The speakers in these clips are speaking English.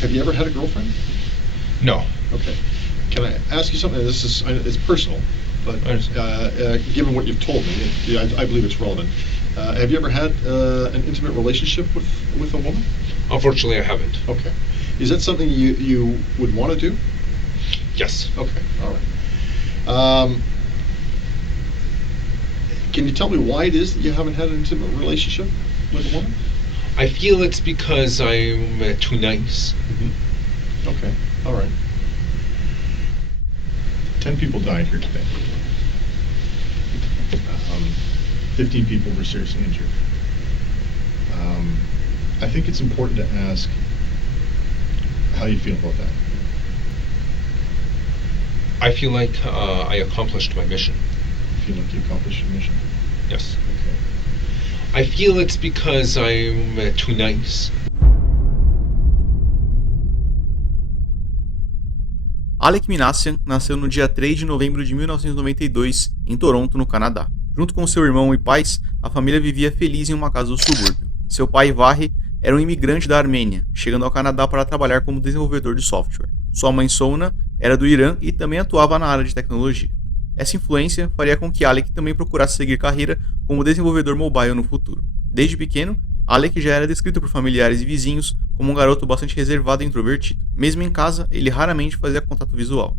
Have you ever had a girlfriend? No. Okay. Can I ask you something? It's personal, but given what you've told me, I believe it's relevant. Have you ever had an intimate relationship with a woman? Unfortunately, I haven't. Okay. Is that something you would want to do? Yes. Okay. All right. Can you tell me why it is that you haven't had an intimate relationship with a woman? I feel it's because I'm too nice. Mm-hmm. Okay. All right. 10 people died here today. 15 people were seriously injured. I think it's important to ask how you feel about that. I feel like I accomplished my mission. You feel like you accomplished your mission? Yes. Okay. I feel it's because I'm too nice. Alek Minassian nasceu no dia 3 de novembro de 1992, em Toronto, no Canadá. Junto com seu irmão e pais, a família vivia feliz em uma casa do subúrbio. Seu pai, Vahe, era um imigrante da Armênia, chegando ao Canadá para trabalhar como desenvolvedor de software. Sua mãe, Sona, era do Irã e também atuava na área de tecnologia. Essa influência faria com que Alek também procurasse seguir carreira como desenvolvedor mobile no futuro. Desde pequeno, Alek já era descrito por familiares e vizinhos como um garoto bastante reservado e introvertido. Mesmo em casa, ele raramente fazia contato visual.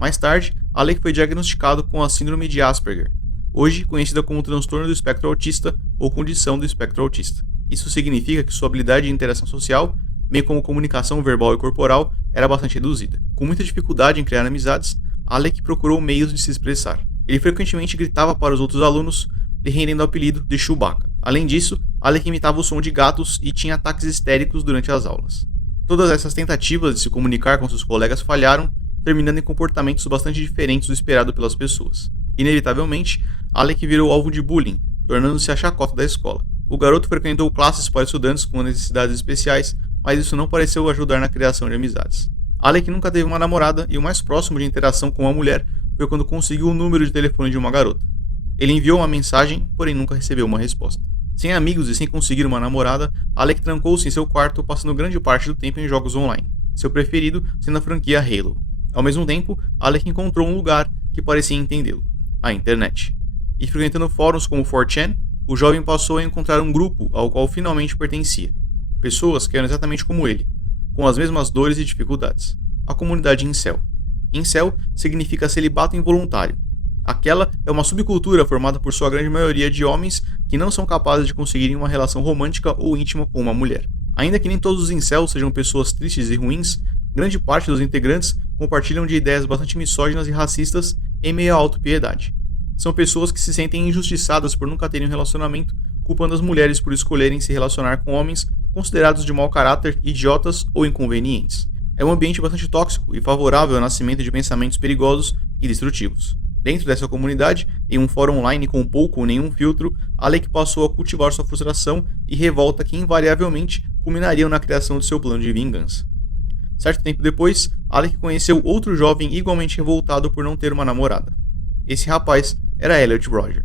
Mais tarde, Alek foi diagnosticado com a síndrome de Asperger, hoje conhecida como transtorno do espectro autista ou condição do espectro autista. Isso significa que sua habilidade de interação social, bem como comunicação verbal e corporal, era bastante reduzida. Com muita dificuldade em criar amizades, Alek procurou meios de se expressar. Ele frequentemente gritava para os outros alunos, lhe rendendo o apelido de Chewbacca. Além disso, Alek imitava o som de gatos e tinha ataques histéricos durante as aulas. Todas essas tentativas de se comunicar com seus colegas falharam, terminando em comportamentos bastante diferentes do esperado pelas pessoas. Inevitavelmente, Alek virou alvo de bullying, tornando-se a chacota da escola. O garoto frequentou classes para estudantes com necessidades especiais, mas isso não pareceu ajudar na criação de amizades. Alek nunca teve uma namorada e o mais próximo de interação com uma mulher foi quando conseguiu o número de telefone de uma garota. Ele enviou uma mensagem, porém nunca recebeu uma resposta. Sem amigos e sem conseguir uma namorada, Alek trancou-se em seu quarto, passando grande parte do tempo em jogos online, seu preferido sendo a franquia Halo. Ao mesmo tempo, Alek encontrou um lugar que parecia entendê-lo: a internet. E frequentando fóruns como 4chan, o jovem passou a encontrar um grupo ao qual finalmente pertencia. Pessoas que eram exatamente como ele, com as mesmas dores e dificuldades. A comunidade Incel. Incel significa celibato involuntário. Aquela é uma subcultura formada por sua grande maioria de homens que não são capazes de conseguirem uma relação romântica ou íntima com uma mulher. Ainda que nem todos os incels sejam pessoas tristes e ruins, grande parte dos integrantes compartilham de ideias bastante misóginas e racistas em meio à autopiedade. São pessoas que se sentem injustiçadas por nunca terem um relacionamento, culpando as mulheres por escolherem se relacionar com homens considerados de mau caráter, idiotas ou inconvenientes. É um ambiente bastante tóxico e favorável ao nascimento de pensamentos perigosos e destrutivos. Dentro dessa comunidade, em um fórum online com pouco ou nenhum filtro, Alek passou a cultivar sua frustração e revolta que invariavelmente culminariam na criação de seu plano de vingança. Certo tempo depois, Alek conheceu outro jovem igualmente revoltado por não ter uma namorada. Esse rapaz era Elliot Roger.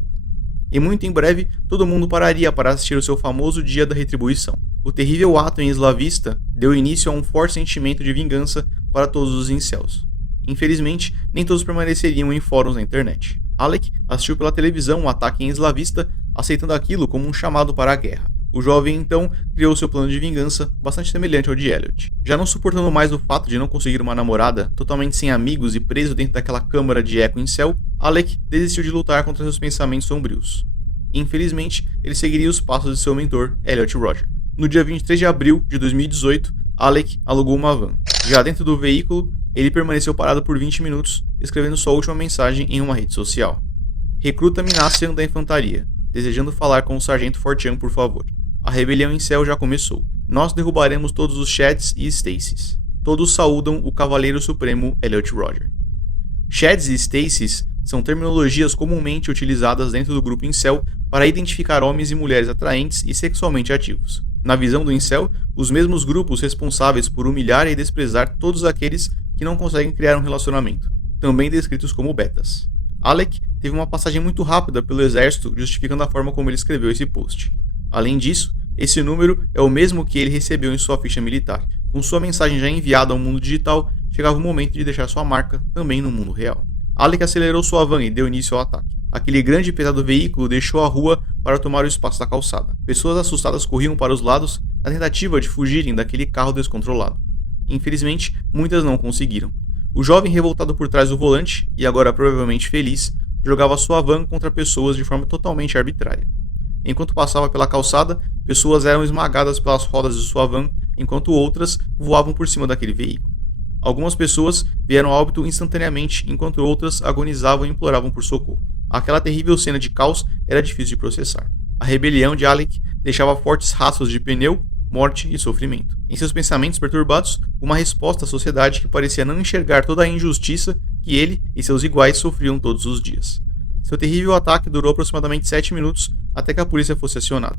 E muito em breve, todo mundo pararia para assistir o seu famoso Dia da Retribuição. O terrível ato em Isla Vista deu início a um forte sentimento de vingança para todos os incels. Infelizmente, nem todos permaneceriam em fóruns na internet. Alek assistiu pela televisão o ataque em Isla Vista, aceitando aquilo como um chamado para a guerra. O jovem então criou seu plano de vingança, bastante semelhante ao de Elliot. Já não suportando mais o fato de não conseguir uma namorada, totalmente sem amigos e preso dentro daquela câmara de eco incel, Alek desistiu de lutar contra seus pensamentos sombrios. Infelizmente, ele seguiria os passos de seu mentor, Elliot Roger. No dia 23 de abril de 2018, Alek alugou uma van. Já dentro do veículo, ele permaneceu parado por 20 minutos, escrevendo sua última mensagem em uma rede social. Recruta Minassian da infantaria, desejando falar com o sargento 4chan, por favor. A rebelião em céu já começou. Nós derrubaremos todos os Shads e Stacies. Todos saúdam o Cavaleiro Supremo Elliot Roger. Shads e Stacies são terminologias comumente utilizadas dentro do grupo incel para identificar homens e mulheres atraentes e sexualmente ativos. Na visão do incel, os mesmos grupos responsáveis por humilhar e desprezar todos aqueles que não conseguem criar um relacionamento, também descritos como betas. Alek teve uma passagem muito rápida pelo exército, justificando a forma como ele escreveu esse post. Além disso, esse número é o mesmo que ele recebeu em sua ficha militar. Com sua mensagem já enviada ao mundo digital, chegava o momento de deixar sua marca também no mundo real. Alek acelerou sua van e deu início ao ataque. Aquele grande e pesado veículo deixou a rua para tomar o espaço da calçada. Pessoas assustadas corriam para os lados na tentativa de fugirem daquele carro descontrolado. Infelizmente, muitas não conseguiram. O jovem revoltado por trás do volante, e agora provavelmente feliz, jogava sua van contra pessoas de forma totalmente arbitrária. Enquanto passava pela calçada, pessoas eram esmagadas pelas rodas de sua van, enquanto outras voavam por cima daquele veículo. Algumas pessoas vieram a óbito instantaneamente, enquanto outras agonizavam e imploravam por socorro. Aquela terrível cena de caos era difícil de processar. A rebelião de Alek deixava fortes rastros de pneu, morte e sofrimento. Em seus pensamentos perturbados, uma resposta à sociedade que parecia não enxergar toda a injustiça que ele e seus iguais sofriam todos os dias. Seu terrível ataque durou aproximadamente 7 minutos até que a polícia fosse acionada.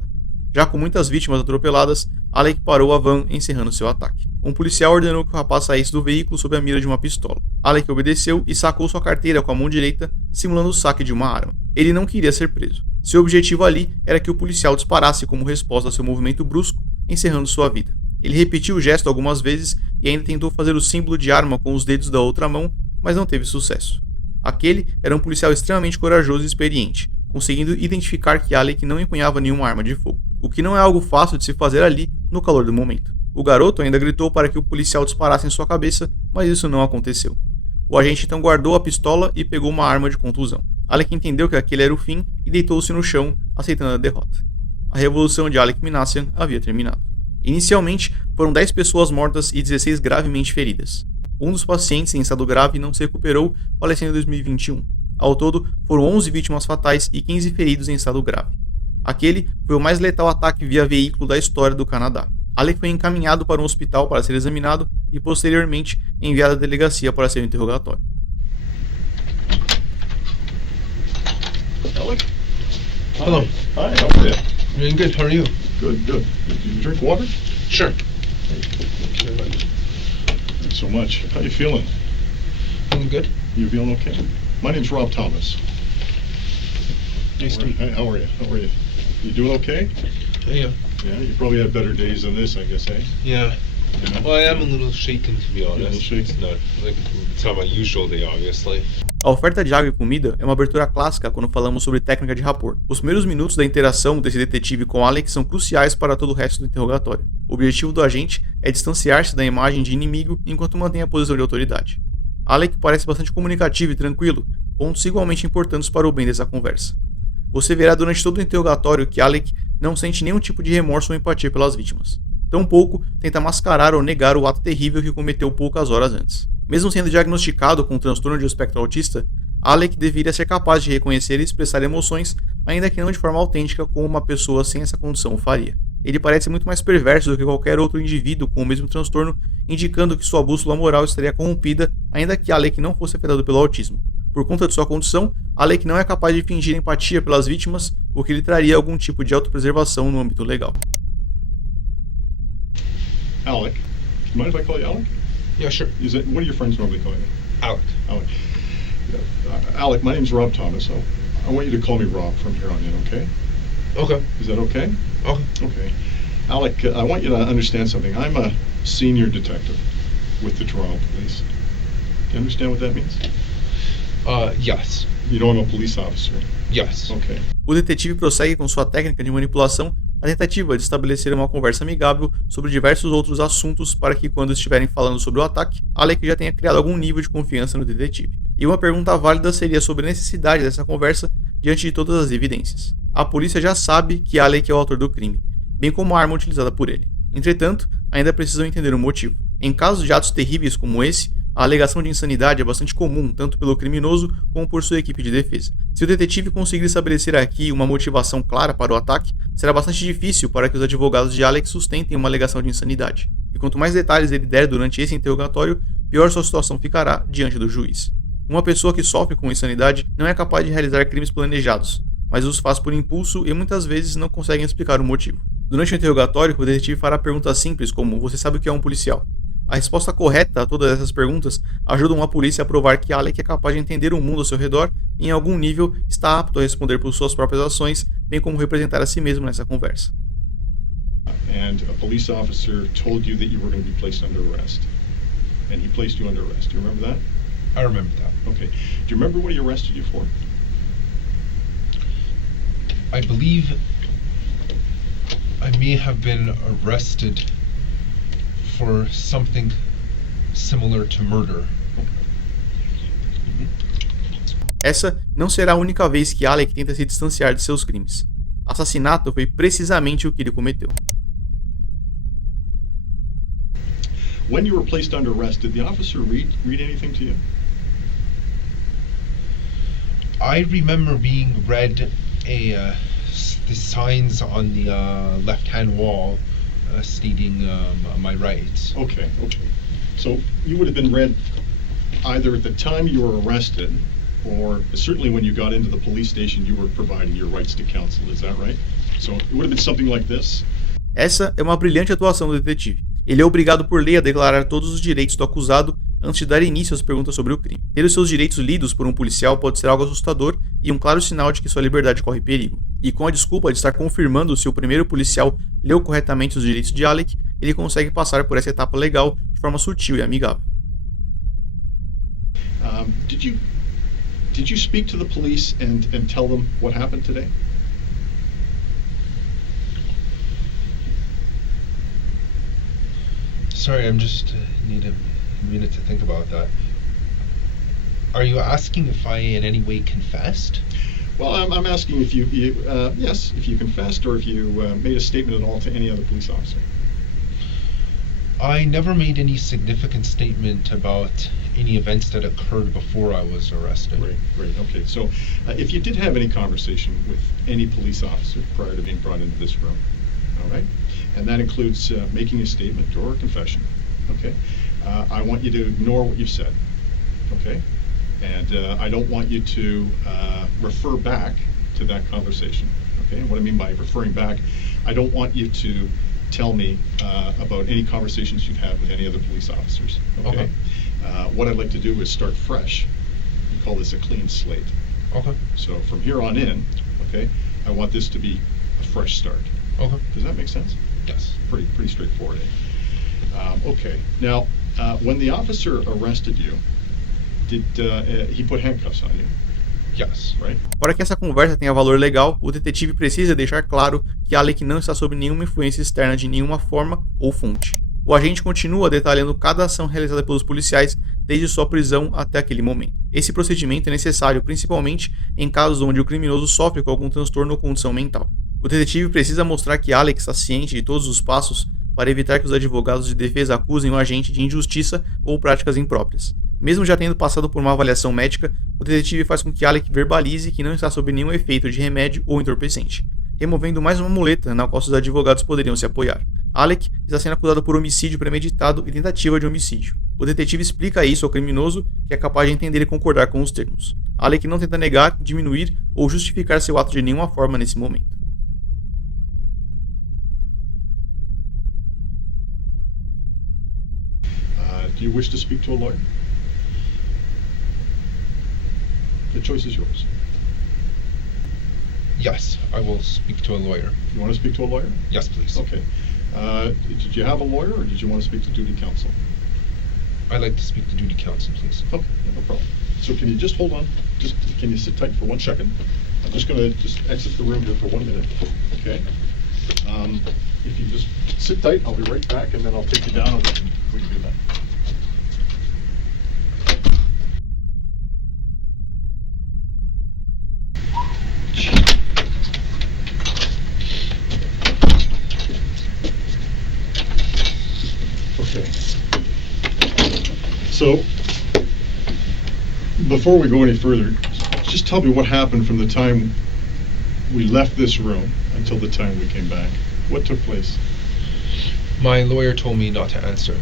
Já com muitas vítimas atropeladas, Alek parou a van, encerrando seu ataque. Um policial ordenou que o rapaz saísse do veículo sob a mira de uma pistola. Alek obedeceu e sacou sua carteira com a mão direita, simulando o saque de uma arma. Ele não queria ser preso. Seu objetivo ali era que o policial disparasse como resposta a seu movimento brusco, encerrando sua vida. Ele repetiu o gesto algumas vezes e ainda tentou fazer o símbolo de arma com os dedos da outra mão, mas não teve sucesso. Aquele era um policial extremamente corajoso e experiente, conseguindo identificar que Alek não empunhava nenhuma arma de fogo, o que não é algo fácil de se fazer ali no calor do momento. O garoto ainda gritou para que o policial disparasse em sua cabeça, mas isso não aconteceu. O agente então guardou a pistola e pegou uma arma de contusão. Alek entendeu que aquele era o fim e deitou-se no chão, aceitando a derrota. A revolução de Alek Minassian havia terminado. Inicialmente, foram 10 pessoas mortas e 16 gravemente feridas. Um dos pacientes em estado grave não se recuperou, falecendo em 2021. Ao todo, foram 11 vítimas fatais e 15 feridos em estado grave. Aquele foi o mais letal ataque via veículo da história do Canadá. Alek foi encaminhado para um hospital para ser examinado e, posteriormente, enviado à delegacia para seu interrogatório. Alek? Hello. Hi, how are you? Doing good. How are you? Good, good. Do you drink water? Sure. Thanks so much. How you feeling? I'm good. You feeling okay? My name's Rob Thomas. Nice to meet you. Hey, how are you? How are you? You doing okay? Yeah. Yeah, you probably had better days than this, I guess, eh? Yeah. Yeah. Well, I am a little shaken, to be honest. A little shaken? It's not my usual day, obviously. A oferta de água e comida é uma abertura clássica quando falamos sobre técnica de rapport. Os primeiros minutos da interação desse detetive com Alek são cruciais para todo o resto do interrogatório. O objetivo do agente é distanciar-se da imagem de inimigo enquanto mantém a posição de autoridade. Alek parece bastante comunicativo e tranquilo, pontos igualmente importantes para o bem dessa conversa. Você verá durante todo o interrogatório que Alek não sente nenhum tipo de remorso ou empatia pelas vítimas. Tampouco tenta mascarar ou negar o ato terrível que cometeu poucas horas antes. Mesmo sendo diagnosticado com transtorno de espectro autista, Alek deveria ser capaz de reconhecer e expressar emoções, ainda que não de forma autêntica como uma pessoa sem essa condição o faria. Ele parece muito mais perverso do que qualquer outro indivíduo com o mesmo transtorno, indicando que sua bússola moral estaria corrompida, ainda que Alek não fosse afetado pelo autismo. Por conta de sua condição, Alek não é capaz de fingir empatia pelas vítimas, o que lhe traria algum tipo de autopreservação no âmbito legal. Alek? Mind if I call you Alek? Yeah, sure. What do your friends normally call you? Alek. Alek. Yeah. Alek, my name's Rob Thomas, so I want you to call me Rob from here on in, okay? Okay. Is that okay? Okay. Okay. Alek, I want you to understand something. I'm a senior detective with the Toronto Police. Do you understand what that means? Yes. You know I'm a police officer. Yes. Okay. O detetive prossegue com sua técnica de manipulação na tentativa de estabelecer uma conversa amigável sobre diversos outros assuntos para que, quando estiverem falando sobre o ataque, Alek já tenha criado algum nível de confiança no detetive. E uma pergunta válida seria sobre a necessidade dessa conversa diante de todas as evidências. A polícia já sabe que Alek é o autor do crime, bem como a arma utilizada por ele. Entretanto, ainda precisam entender o motivo. Em casos de atos terríveis como esse, a alegação de insanidade é bastante comum, tanto pelo criminoso como por sua equipe de defesa. Se o detetive conseguir estabelecer aqui uma motivação clara para o ataque, será bastante difícil para que os advogados de Alek sustentem uma alegação de insanidade. E quanto mais detalhes ele der durante esse interrogatório, pior sua situação ficará diante do juiz. Uma pessoa que sofre com insanidade não é capaz de realizar crimes planejados, mas os faz por impulso e muitas vezes não conseguem explicar o motivo. Durante o interrogatório, o detetive fará perguntas simples como: você sabe o que é um policial? A resposta correta a todas essas perguntas ajudam a polícia a provar que Alek é capaz de entender o mundo ao seu redor e, em algum nível, está apto a responder por suas próprias ações, bem como representar a si mesmo nessa conversa. And and a police officer told you that you were going to be placed under arrest. And he placed you under arrest. Do you remember that? I remember that. Okay. Do you remember what he arrested you for? I believe I may have been arrested for something similar to murder. Essa não será a única vez que Alek tenta se distanciar de seus crimes. Assassinato foi precisamente o que ele cometeu. When you were placed under arrest, did the officer read anything to you? I remember being read the signs on the left-hand wall stating my rights. Okay. So you would have been read either at the time you were arrested, or certainly when you got into the police station, you were provided your rights to counsel. Is that right? So it would have been something like this. Essa é uma brilhante atuação do detetive. Ele é obrigado por lei a declarar todos os direitos do acusado antes de dar início às perguntas sobre o crime. Ter os seus direitos lidos por um policial pode ser algo assustador e um claro sinal de que sua liberdade corre perigo. E com a desculpa de estar confirmando se o primeiro policial leu corretamente os direitos de Alek, ele consegue passar por essa etapa legal de forma sutil e amigável. Did you speak to the police and tell them what happened today? Sorry, I'm just need a minute to think about that. Are you asking if I in any way confessed? Well, I'm asking if yes, if you confessed or if you made a statement at all to any other police officer. I never made any significant statement about any events that occurred before I was arrested. Great. Okay. So, if you did have any conversation with any police officer prior to being brought into this room, all right, and that includes making a statement or a confession, okay, I want you to ignore what you've said, okay, and I don't want you to refer back to that conversation, okay. And what I mean by referring back, I don't want you to tell me about any conversations you've had with any other police officers, okay. What I'd like to do is start fresh. We call this a clean slate. Okay. So from here on in, okay, I want this to be a fresh start. Okay. Does that make sense? Yes. Pretty straightforward. Okay. Now, when the officer arrested you, did he put handcuffs on you? Yes. Right? Para que essa conversa tenha valor legal, o detetive precisa deixar claro que Alek não está sob nenhuma influência externa de nenhuma forma ou fonte. O agente continua detalhando cada ação realizada pelos policiais desde sua prisão até aquele momento. Esse procedimento é necessário principalmente em casos onde o criminoso sofre com algum transtorno ou condição mental. O detetive precisa mostrar que Alek está ciente de todos os passos para evitar que os advogados de defesa acusem o agente de injustiça ou práticas impróprias. Mesmo já tendo passado por uma avaliação médica, o detetive faz com que Alek verbalize que não está sob nenhum efeito de remédio ou entorpecente, removendo mais uma muleta na qual seus advogados poderiam se apoiar. Alek está sendo acusado por homicídio premeditado e tentativa de homicídio. O detetive explica isso ao criminoso, que é capaz de entender e concordar com os termos. Alek não tenta negar, diminuir ou justificar seu ato de nenhuma forma nesse momento. Do you wish to speak to a lawyer? The choice is yours. Yes, I will speak to a lawyer. You want to speak to a lawyer? Yes, please. Okay. Did you have a lawyer, or did you want to speak to duty counsel? I'd like to speak to duty counsel, please. Okay, no problem. So can you just hold on? Can you sit tight for 1 second? I'm just going to exit the room here for 1 minute. Okay. If you just sit tight, I'll be right back, and then I'll take you down, and we can do that. Okay. So, before we go any further, just tell me what happened from the time we left this room until the time we came back. What took place? My lawyer told me not to answer.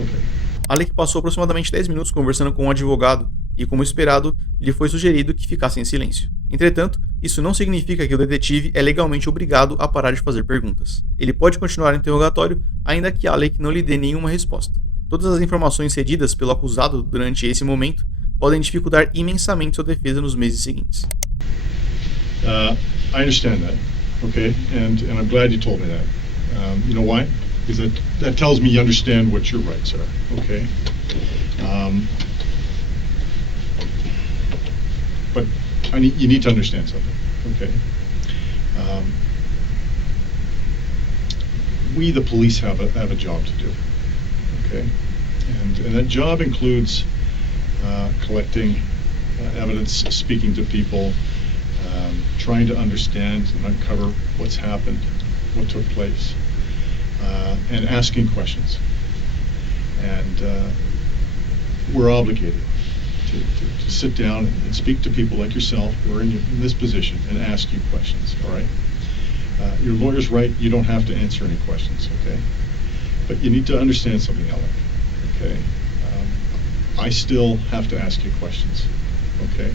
Okay. Alek passou aproximadamente 10 minutos conversando com um advogado e, como esperado, lhe foi sugerido que ficasse em silêncio. Entretanto, isso não significa que o detetive é legalmente obrigado a parar de fazer perguntas. Ele pode continuar o interrogatório, ainda que Alek não lhe dê nenhuma resposta. Todas as informações cedidas pelo acusado durante esse momento podem dificultar imensamente sua defesa nos meses seguintes. I understand that, okay, and I'm glad you told me that. You know why? Because that tells me you understand what your rights are, okay? But you need to understand something, okay? We, the police, have a job to do, okay? And that job includes collecting evidence, speaking to people, trying to understand and uncover what's happened, what took place, and asking questions. And we're obligated to sit down and speak to people like yourself who are in this position and ask you questions, all right? Your lawyer's right, you don't have to answer any questions, okay? But you need to understand something, Alek, okay? I still have to ask you questions, okay?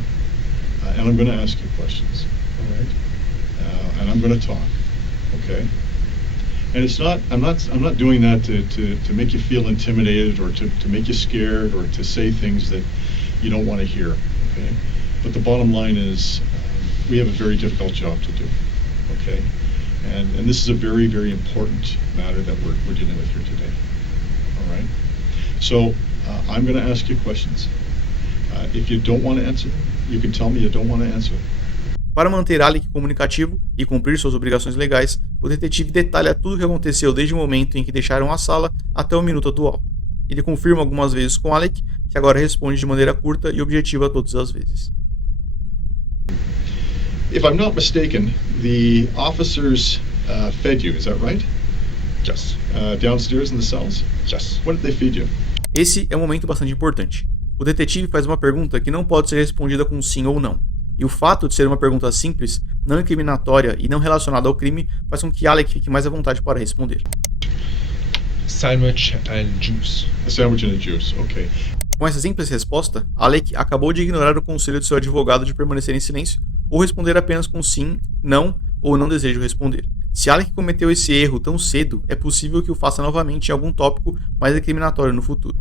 And I'm going to ask you questions, all right? And I'm going to talk, okay? And it's not, I'm not doing that to make you feel intimidated or to make you scared or to say things that you don't want to hear, okay? But the bottom line is we have a very difficult job to do, okay? And this is a very, very important matter that we're dealing with here today, all right? So I'm going to ask you questions. If you don't want to answer them, you can tell me you don't want to answer them. Para manter Alek comunicativo e cumprir suas obrigações legais, o detetive detalha tudo o que aconteceu desde o momento em que deixaram a sala até o minuto atual. Ele confirma algumas vezes com Alek, que agora responde de maneira curta e objetiva todas as vezes. If I'm not mistaken, the officers fed you, is that right? Yes. Downstairs in the cells? Yes. What did they feed you? Esse é um momento bastante importante. O detetive faz uma pergunta que não pode ser respondida com sim ou não. E o fato de ser uma pergunta simples, não incriminatória e não relacionada ao crime faz com que Alek fique mais à vontade para responder. Sandwich and juice. A sandwich and a juice, okay. Com essa simples resposta, Alek acabou de ignorar o conselho de seu advogado de permanecer em silêncio ou responder apenas com sim, não ou não desejo responder. Se Alek cometeu esse erro tão cedo, é possível que o faça novamente em algum tópico mais incriminatório no futuro.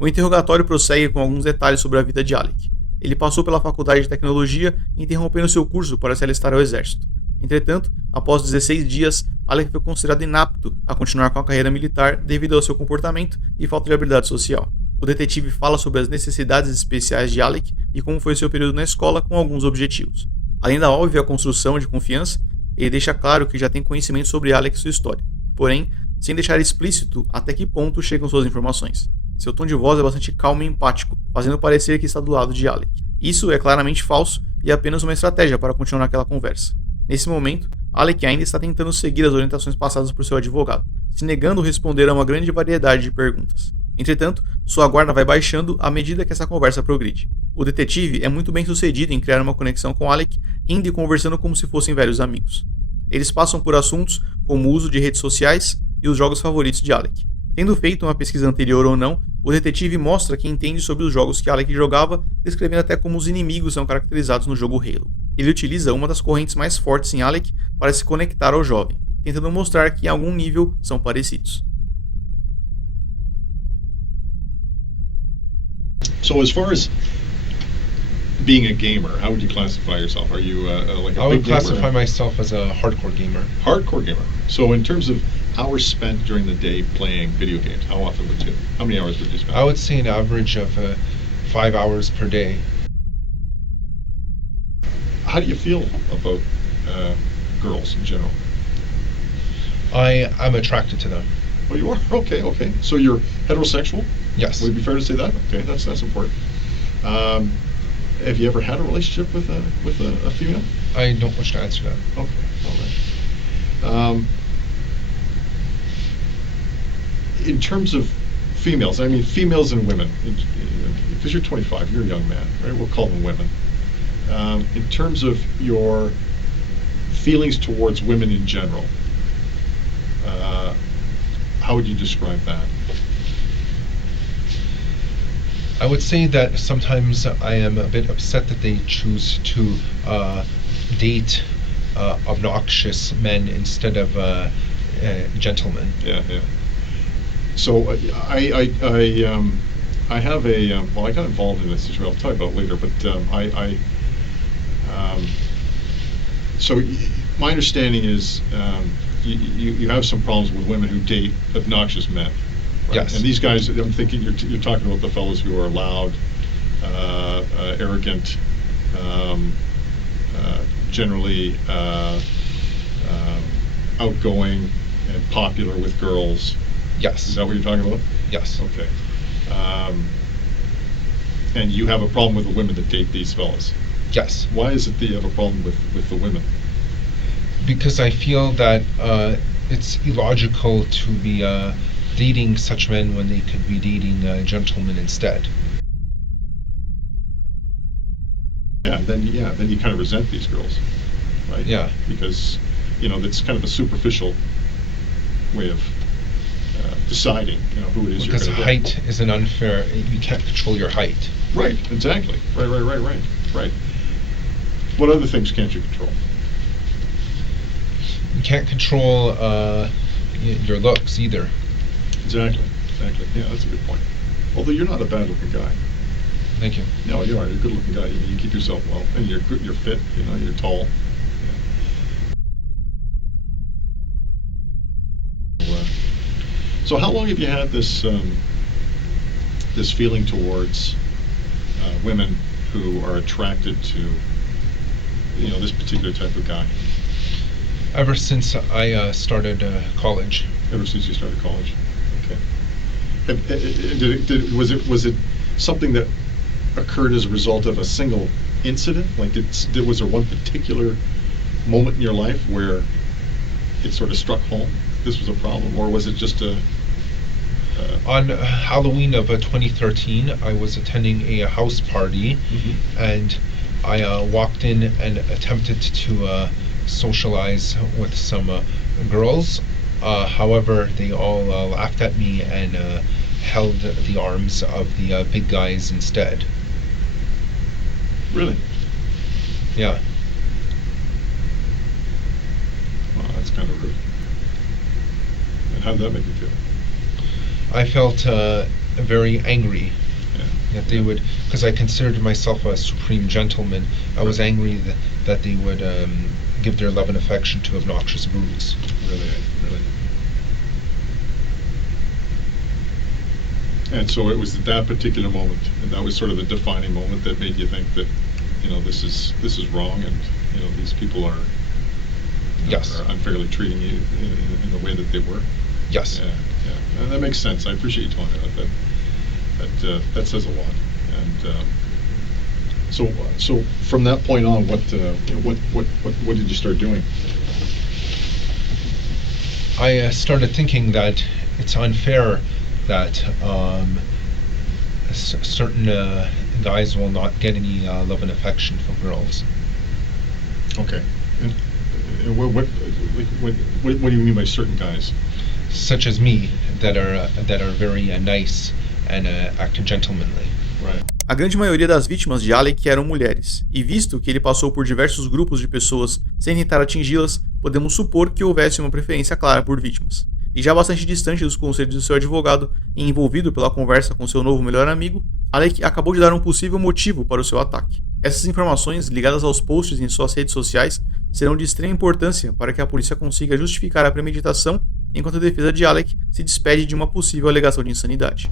O interrogatório prossegue com alguns detalhes sobre a vida de Alek. Ele passou pela faculdade de tecnologia, interrompendo seu curso para se alistar ao exército. Entretanto, após 16 dias, Alek foi considerado inapto a continuar com a carreira militar devido ao seu comportamento e falta de habilidade social. O detetive fala sobre as necessidades especiais de Alek e como foi seu período na escola com alguns objetivos. Além da óbvia construção de confiança, ele deixa claro que já tem conhecimento sobre Alek e sua história, porém, sem deixar explícito até que ponto chegam suas informações. Seu tom de voz é bastante calmo e empático, fazendo parecer que está do lado de Alek. Isso é claramente falso e é apenas uma estratégia para continuar aquela conversa. Nesse momento, Alek ainda está tentando seguir as orientações passadas por seu advogado, se negando a responder a uma grande variedade de perguntas. Entretanto, sua guarda vai baixando à medida que essa conversa progride. O detetive é muito bem sucedido em criar uma conexão com Alek, indo e conversando como se fossem velhos amigos. Eles passam por assuntos como o uso de redes sociais e os jogos favoritos de Alek. Tendo feito uma pesquisa anterior ou não, o detetive mostra que entende sobre os jogos que Alek jogava, descrevendo até como os inimigos são caracterizados no jogo Halo. Ele utiliza uma das correntes mais fortes em Alek para se conectar ao jovem, tentando mostrar que em algum nível são parecidos. So as far as being a gamer, how would you classify yourself? Are you like a I would big gamer? classify myself as a hardcore gamer. Hardcore gamer. So in terms of hours spent during the day playing video games, how often would you? How many hours would you spend? I would say an average of 5 hours per day. How do you feel about girls in general? I'm attracted to them. Oh, you are? Okay, okay. So you're heterosexual? Yes. Would it be fair to say that? Okay, that's important. Have you ever had a relationship with a female? I don't wish to answer that. Okay, all right. In terms of females, I mean females and women, because you're 25, you're a young man, right? We'll call them women. In terms of your feelings towards women in general, how would you describe that? I would say that sometimes I am a bit upset that they choose to date obnoxious men instead of gentlemen. Yeah, yeah. So I have a well, I got involved in this issue. I'll talk about it later, but so my understanding is you have some problems with women who date obnoxious men. Right? Yes. And these guys, I'm thinking you're talking about the fellows who are loud, arrogant, generally outgoing and popular with girls. Yes. Is that what you're talking about? Yes. Okay. And you have a problem with the women that date these fellas. Yes. Why is it that you have a problem with the women? Because I feel that it's illogical to be dating such men when they could be dating gentlemen instead. Then you kind of resent these girls, right? Yeah. Because that's kind of a superficial way of deciding who it is Because you're going to height is an unfair. You can't control your height. Right. Exactly. Right. What other things can't you control? You can't control your looks either. Exactly. Yeah, that's a good point. Although you're not a bad-looking guy. Thank you. No, you are. You're a good-looking guy. You keep yourself well, and you're good. You're fit. You're tall. Yeah. So, how long have you had this this feeling towards women who are attracted to this particular type of guy? Ever since I started college. Ever since you started college. Okay. Was it something that occurred as a result of a single incident? Like, was there one particular moment in your life where it sort of struck home this was a problem, or was it just on Halloween of 2013, I was attending a house party, and I walked in and attempted to socialize with some girls. However, they all laughed at me and held the arms of the big guys instead. Really? Yeah. Wow, that's kind of rude. And how did that make you feel? I felt very angry that they would, because I considered myself a supreme gentleman. I was angry that they would give their love and affection to obnoxious brutes. Really. And so it was at that particular moment, and that was sort of the defining moment that made you think that, this is wrong, and these people are are unfairly treating you in the way that they were. Yes. Yeah. And that makes sense. I appreciate you telling me that. That says a lot. And so from that point on, what did you start doing? I started thinking that it's unfair that certain guys will not get any love and affection from girls. Okay. And what do you mean by certain guys? Such as me, that are very nice and act gentlemanly. Right. A grande maioria das vítimas de Alek eram mulheres, e visto que ele passou por diversos grupos de pessoas sem tentar atingi-las, podemos supor que houvesse uma preferência clara por vítimas. E já bastante distante dos conselhos do seu advogado e envolvido pela conversa com seu novo melhor amigo, Alek acabou de dar um possível motivo para o seu ataque. Essas informações, ligadas aos posts em suas redes sociais, serão de extrema importância para que a polícia consiga justificar a premeditação, enquanto a defesa de Alek se despede de uma possível alegação de insanidade.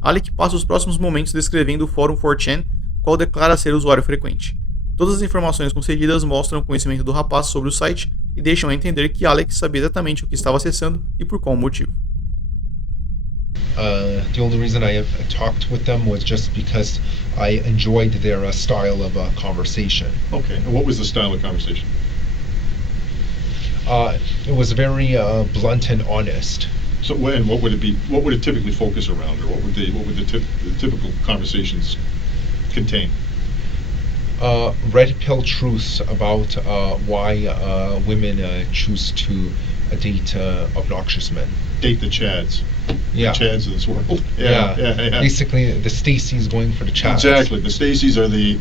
Alek passa os próximos momentos descrevendo o fórum 4chan, qual declara ser usuário frequente. Todas as informações concedidas mostram o conhecimento do rapaz sobre o site e deixam a entender que Alek sabia exatamente o que estava acessando e por qual motivo. The only reason I talked with them was just because I enjoyed their style of conversation. Okay. And what was the style of conversation? It was very blunt and honest. So, and what would it be? What would it typically focus around, or what would the typical conversations contain? Red pill truths about why women choose to date obnoxious men. Date the Chads. Yeah. The Chads of this world. Yeah. Basically, the Stacy's going for the Chads. Exactly. The Stacy's are the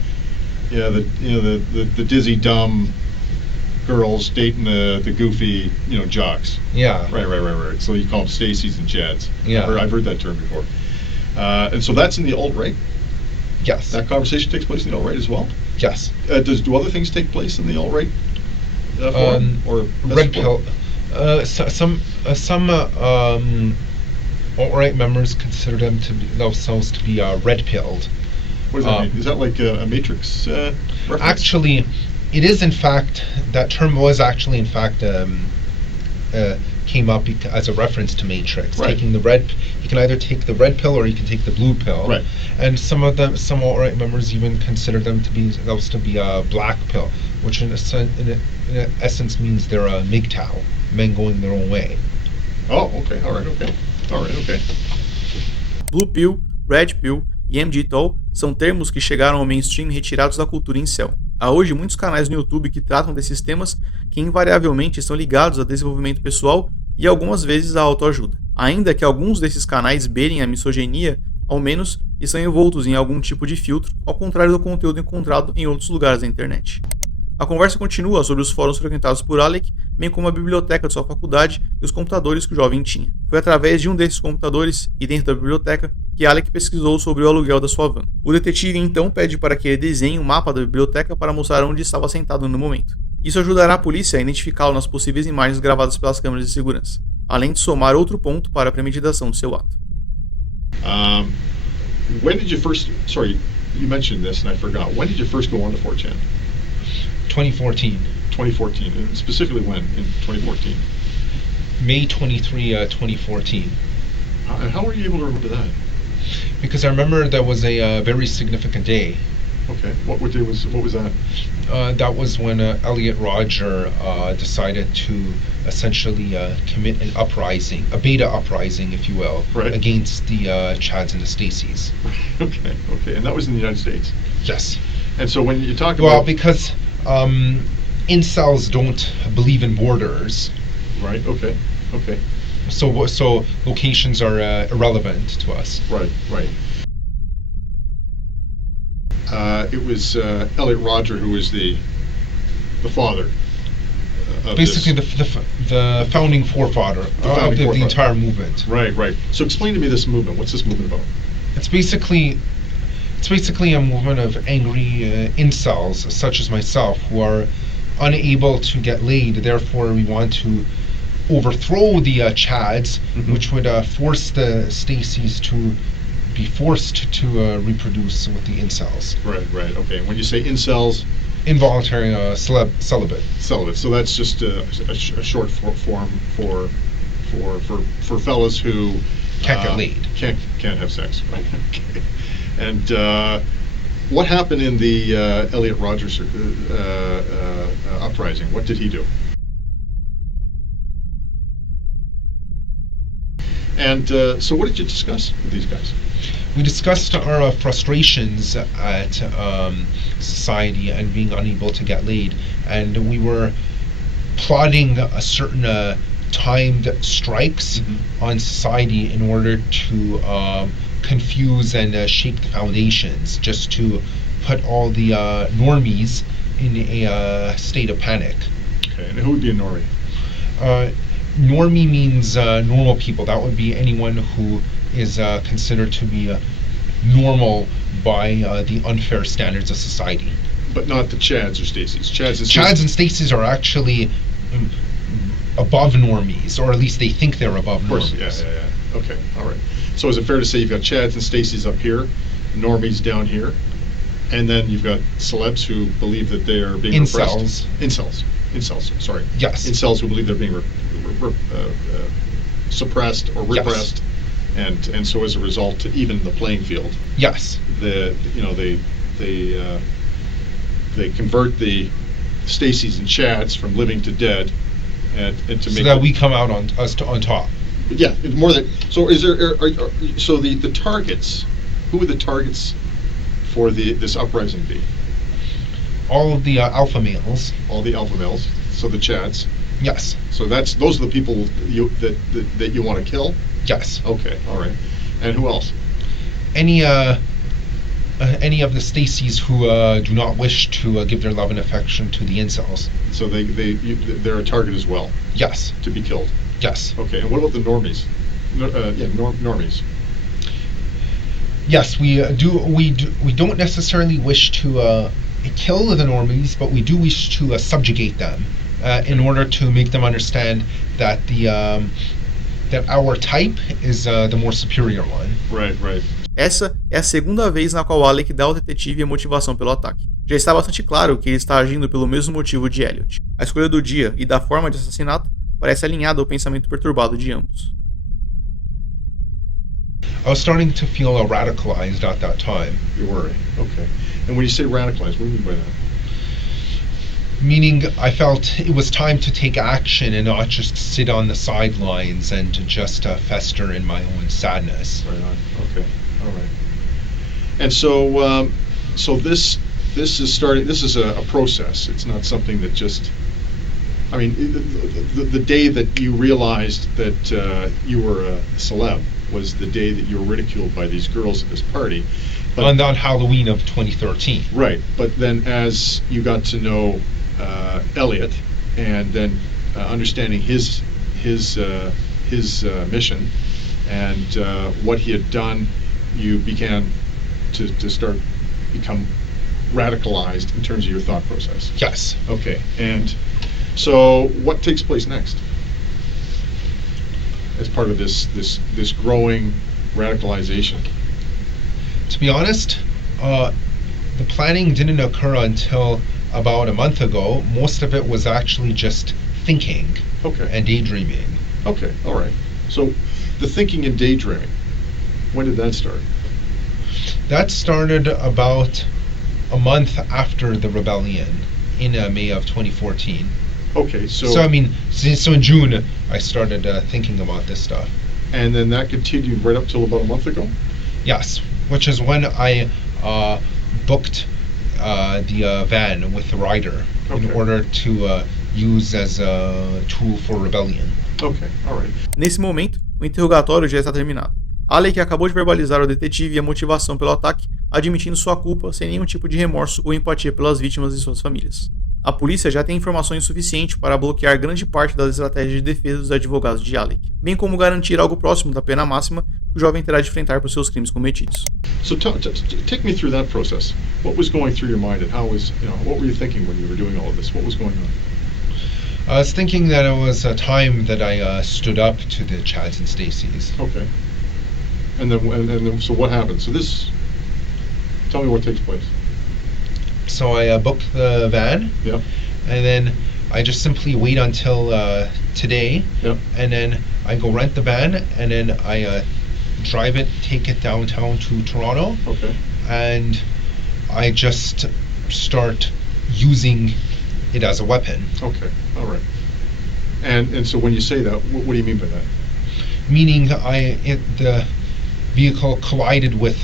dizzy dumb girls dating the goofy jocks. Yeah. Right. So you call them Stacy's and Chads. Yeah. I've heard that term before. And so that's in the alt-right? Yes. That conversation takes place in the alt-right as well? Yes. Do other things take place in the alt-right forum? Or red pill Some alt-right members consider themselves to be red-pilled. What does that mean? Is that like a Matrix reference? Actually, it is in fact, that term was actually in fact came up as a reference to Matrix. Right. Taking the red, you can either take the red pill or you can take the blue pill. Right. And some alt-right members even consider themselves to be a black pill, which in essence means they're a MGTOW, men going their own way. Oh, okay. All right. Okay. Blue Pill, Red Pill e MGTOW são termos que chegaram ao mainstream retirados da cultura incel. Há hoje muitos canais no YouTube que tratam desses temas que invariavelmente estão ligados a desenvolvimento pessoal e algumas vezes a autoajuda. Ainda que alguns desses canais beirem a misoginia, ao menos estão envoltos em algum tipo de filtro, ao contrário do conteúdo encontrado em outros lugares da internet. A conversa continua sobre os fóruns frequentados por Alek, bem como a biblioteca de sua faculdade e os computadores que o jovem tinha. Foi através de um desses computadores, e dentro da biblioteca, que Alek pesquisou sobre o aluguel da sua van. O detetive então pede para que ele desenhe um mapa da biblioteca para mostrar onde estava sentado no momento. Isso ajudará a polícia a identificá-lo nas possíveis imagens gravadas pelas câmeras de segurança, além de somar outro ponto para a premeditação do seu ato. When did you first... Sorry, you mentioned this and I forgot. When did you first go on to 4chan? 2014. 2014, and specifically when in 2014? May 23, 2014. And how were you able to remember that? Because I remember that was a very significant day. Okay, what was that? That was when Elliot Rodger decided to essentially commit an uprising, a beta uprising, if you will, right, against the Chads and the Stacys. Okay, and that was in the United States? Yes. And so when you talk about... Well, because incels don't believe in borders. Right, okay. So locations are irrelevant to us. Right. It was Elliot Rodger who was the father of basically this. the founding forefather of the entire movement. Right. So explain to me this movement. What's this movement about? It's basically a movement of angry incels such as myself who are unable to get laid. Therefore, we want to overthrow the Chads, which would force the Stacys to be forced to reproduce with the incels. Right. Okay. And when you say incels, involuntary celibate. So that's just a short form for fellas who can't get laid. Can't have sex. Right. Okay. And what happened in the Elliot Rodgers uprising? What did he do? And so what did you discuss with these guys? We discussed our frustrations at society and being unable to get laid, and we were plotting a certain timed strikes on society in order to confuse and shake the foundations, just to put all the normies in a state of panic. Okay, and who would be a normie? Normie means normal people. That would be anyone who is considered to be normal by the unfair standards of society. But not the Chads or Stacys. Chads and Stacys are actually above normies, or at least they think they're above normies. Of course, yeah. Okay, all right. So is it fair to say you've got Chads and Stacys up here, normies down here, and then you've got celebs who believe that they are being repressed? Incels, sorry. Yes. Incels who believe they're being suppressed or repressed, yes. and so as a result, to even the playing field. Yes. They convert the Stacys and Chads from living to dead, and to make so that we come out on top. Yeah, more than so. Is there so the targets? Who would the targets for this uprising be? All of the alpha males. All the alpha males. So the Chads. Yes. So those are the people that you want to kill. Yes. Okay. All right. And who else? Any of the Stacys who do not wish to give their love and affection to the incels. So they're a target as well. Yes. To be killed. Yes. Okay. And what about the normies? Normies. Yes, we don't necessarily wish to kill the normies, but we do wish to subjugate them in order to make them understand that that our type is the more superior one. Right, right. Essa é a segunda vez na qual Alek dá ao detetive a motivação pelo ataque. Já está bastante claro que ele está agindo pelo mesmo motivo de Elliot. A escolha do dia e da forma de assassinato parece alinhada ao pensamento perturbado de ambos. I was starting to feel radicalized at that time. You were, okay. And when you say radicalized, what do you mean by that? Meaning I felt it was time to take action and not just sit on the sidelines and to just fester in my own sadness. Right on. Okay. All right. And so, so this is starting. This is a process. It's not something that just. I mean, the day that you realized that you were a celeb was the day that you were ridiculed by these girls at this party. But, on Halloween of 2013. Right. But then, as you got to know Elliot, and then understanding his mission and what he had done, you began to become radicalized in terms of your thought process. Yes. Okay. And so, what takes place next as part of this growing radicalization? To be honest, the planning didn't occur until about a month ago. Most of it was actually just thinking and daydreaming. Okay, all right. So the thinking and daydreaming, when did that start? That started about a month after the rebellion in May of 2014. Okay, so in June I started thinking about this stuff. And then that continued right up till about a month ago? Yes, which is when I booked the van with the rider in order to use as a tool for rebellion. Okay, all right. Nesse momento, o interrogatório já está terminado. Alek acabou de verbalizar ao detetive a motivação pelo ataque, admitindo sua culpa sem nenhum tipo de remorso ou empatia pelas vítimas e suas famílias. A polícia já tem informações suficientes para bloquear grande parte das estratégias de defesa dos advogados de Alek, bem como garantir algo próximo da pena máxima que o jovem terá de enfrentar por seus crimes cometidos. So take me through that process. What was going through your mind, and what were you thinking when you were doing all of this? What was going on? I was thinking that it was a time that I stood up to the Chads and Stacys. Okay. And then so what happened? So tell me what takes place. So I booked the van. Yeah. And then I just simply wait until today. Yep. And then I go rent the van, and then I drive it, take it downtown to Toronto. Okay. And I just start using it as a weapon. Okay. All right. And so when you say that, what do you mean by that? Meaning the vehicle collided with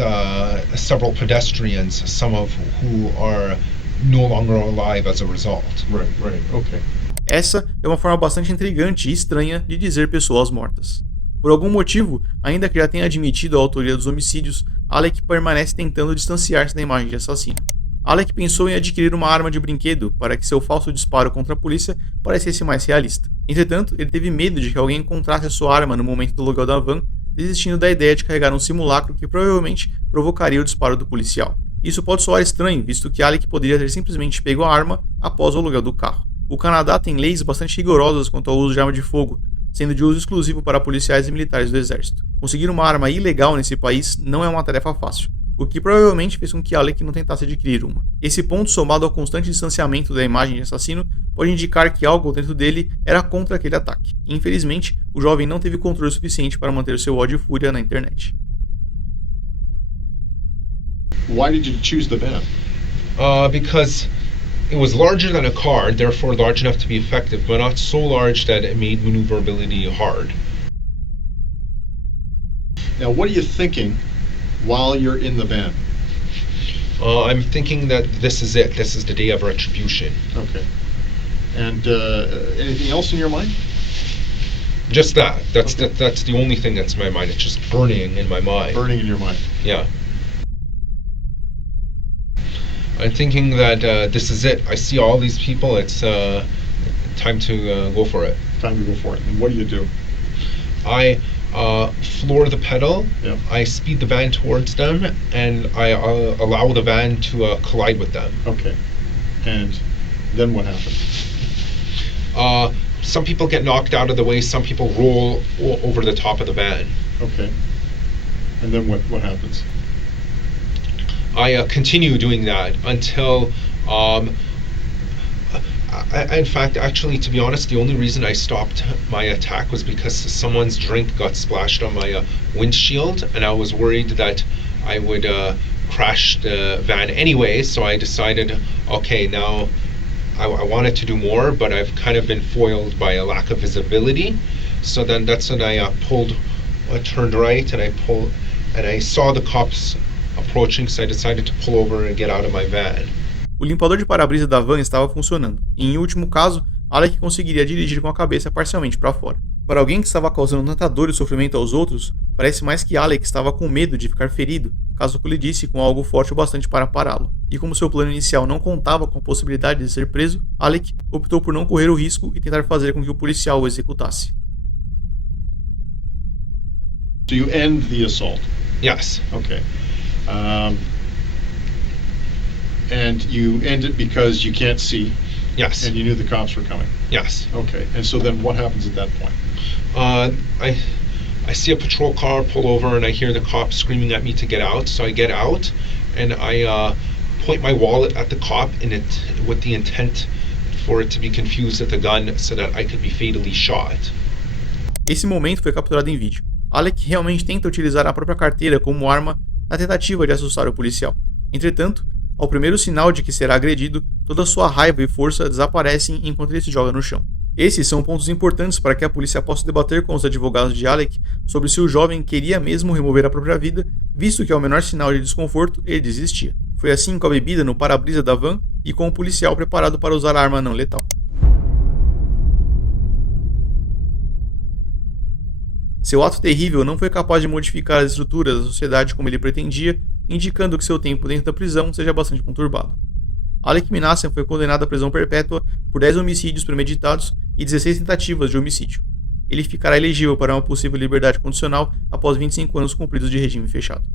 several pedestrians, some of who are no longer alive as a result. Right, okay. Essa é uma forma bastante intrigante e estranha de dizer pessoas mortas. Por algum motivo, ainda que já tenha admitido a autoria dos homicídios, Alek permanece tentando distanciar-se da imagem de assassino. Alek pensou em adquirir uma arma de brinquedo para que seu falso disparo contra a polícia parecesse mais realista. Entretanto, ele teve medo de que alguém encontrasse a sua arma no momento do aluguel da van, desistindo da ideia de carregar um simulacro que provavelmente provocaria o disparo do policial. Isso pode soar estranho, visto que Alek poderia ter simplesmente pego a arma após o aluguel do carro. O Canadá tem leis bastante rigorosas quanto ao uso de arma de fogo, sendo de uso exclusivo para policiais e militares do exército. Conseguir uma arma ilegal nesse país não é uma tarefa fácil, o que provavelmente fez com que Alek não tentasse adquirir uma. Esse ponto, somado ao constante distanciamento da imagem de assassino, pode indicar que algo dentro dele era contra aquele ataque. Infelizmente, o jovem não teve controle suficiente para manter seu ódio e fúria na internet. Why did you choose the van? Because it was larger than a car, therefore large enough to be effective, but not so large that it made maneuverability hard. Now, what are you thinking while you're in the van? I'm thinking that this is it. This is the day of retribution. Okay. And anything else in your mind? Just that. That's the only thing that's in my mind. It's just burning in my mind. Burning in your mind. Yeah. I'm thinking that this is it. I see all these people. It's time to go for it. Time to go for it. And what do? I floor the pedal. Yeah. I speed the van towards them, and I allow the van to collide with them. Okay. And then what happened? some people get knocked out of the way, some people roll over the top of the van. Okay. And then what happens? I continue doing that until, in fact, actually, to be honest, the only reason I stopped my attack was because someone's drink got splashed on my windshield, and I was worried that I would crash the van anyway, so I decided, okay, now I wanted to do more, but I've kind of been foiled by a lack of visibility. So then that's when I turned right, and I saw the cops approaching, so I decided to pull over and get out of my van. O limpador de para-brisa da van estava funcionando, e em último caso, Alek conseguiria dirigir com a cabeça parcialmente para fora. Para alguém que estava causando tanta dor e sofrimento aos outros, parece mais que Alek estava com medo de ficar ferido, caso colidisse com algo forte o bastante para pará-lo. E como seu plano inicial não contava com a possibilidade de ser preso, Alek optou por não correr o risco e tentar fazer com que o policial o executasse. So you end the assault. Yes. Okay. And you end it because you can't see. Yes. And you knew the cops were coming. Yes. Okay. And so then what happens at that point? I see a patrol car pull over and I hear the cops screaming at me to get out. So I get out and I point my wallet at the cop with the intent for it to be confused at the gun so that I could be fatally shot. Esse momento foi capturado em vídeo. Alek realmente tenta utilizar a própria carteira como arma na tentativa de assustar o policial. Entretanto, ao primeiro sinal de que será agredido, toda sua raiva e força desaparecem enquanto ele se joga no chão. Esses são pontos importantes para que a polícia possa debater com os advogados de Alek sobre se o jovem queria mesmo remover a própria vida, visto que ao menor sinal de desconforto ele desistia. Foi assim com a bebida no para-brisa da van e com o policial preparado para usar a arma não letal. Seu ato terrível não foi capaz de modificar as estruturas da sociedade como ele pretendia, indicando que seu tempo dentro da prisão seja bastante conturbado. Alek Minassian foi condenado à prisão perpétua por 10 homicídios premeditados e 16 tentativas de homicídio. Ele ficará elegível para uma possível liberdade condicional após 25 anos cumpridos de regime fechado.